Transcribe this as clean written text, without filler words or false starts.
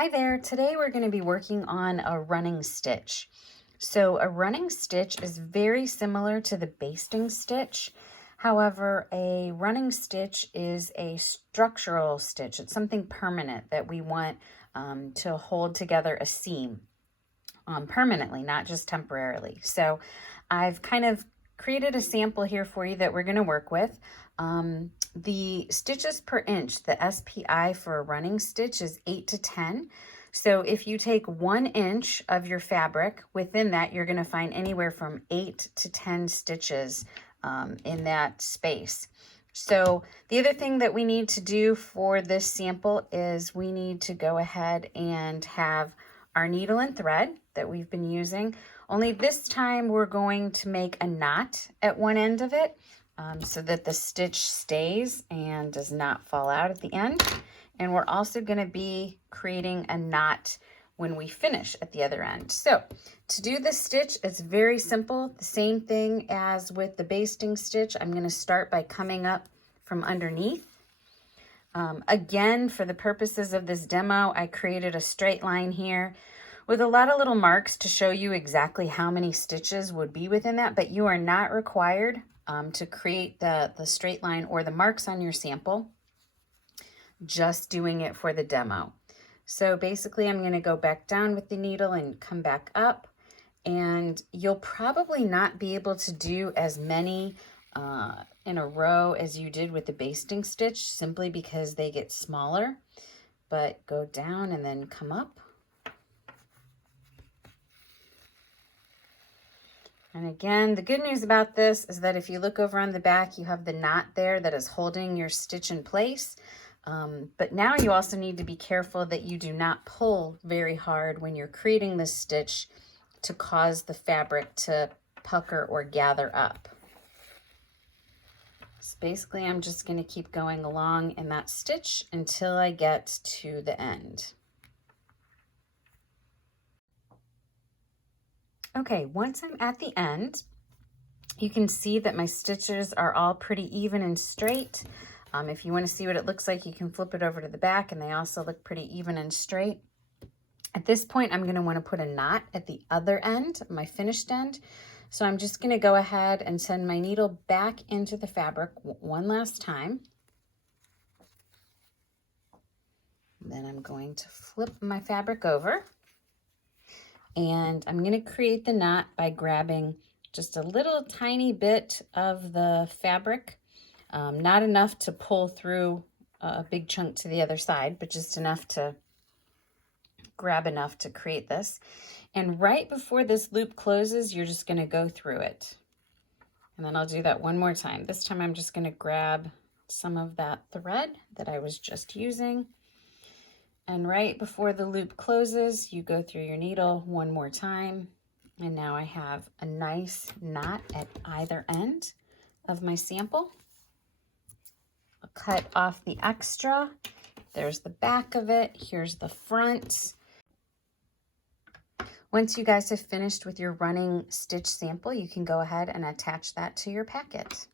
Hi there, today we're going to be working on a running stitch. So a running stitch is very similar to the basting stitch. However, a running stitch is a structural stitch. It's something permanent that we want to hold together a seam permanently, not just temporarily. So I've kind of created a sample here for you that we're going to work with. The stitches per inch, the SPI for a running stitch is 8 to 10. So if you take 1 inch of your fabric, within that you're going to find anywhere from 8 to 10 stitches in that space. So the other thing that we need to do for this sample is we need to go ahead and have our needle and thread that we've been using. Only this time we're going to make a knot at one end of it so that the stitch stays and does not fall out at the end. And we're also going to be creating a knot when we finish at the other end. So to do this stitch, it's very simple. The same thing as with the basting stitch. I'm going to start by coming up from underneath. Again, for the purposes of this demo, I created a straight line here with a lot of little marks to show you exactly how many stitches would be within that, but you are not required to create the straight line or the marks on your sample, just doing it for the demo. So basically I'm going to go back down with the needle and come back up, and you'll probably not be able to do as many in a row as you did with the basting stitch, simply because they get smaller. But go down and then come up. And again, the good news about this is that if you look over on the back, you have the knot there that is holding your stitch in place. But now you also need to be careful that you do not pull very hard when you're creating this stitch to cause the fabric to pucker or gather up. So basically, I'm just going to keep going along in that stitch until I get to the end. Okay, once I'm at the end, you can see that my stitches are all pretty even and straight. If you want to see what it looks like, you can flip it over to the back, and they also look pretty even and straight. At this point, I'm going to want to put a knot at the other end, my finished end. So I'm just going to go ahead and send my needle back into the fabric one last time. Then I'm going to flip my fabric over, and I'm going to create the knot by grabbing just a little tiny bit of the fabric, not enough to pull through a big chunk to the other side, but just enough to grab enough to create this. And right before this loop closes, you're just going to go through it. And then I'll do that one more time. This time I'm just going to grab some of that thread that I was just using. And right before the loop closes, you go through your needle one more time. And now I have a nice knot at either end of my sample. I'll cut off the extra. There's the back of it. Here's the front. Once you guys have finished with your running stitch sample, you can go ahead and attach that to your packet.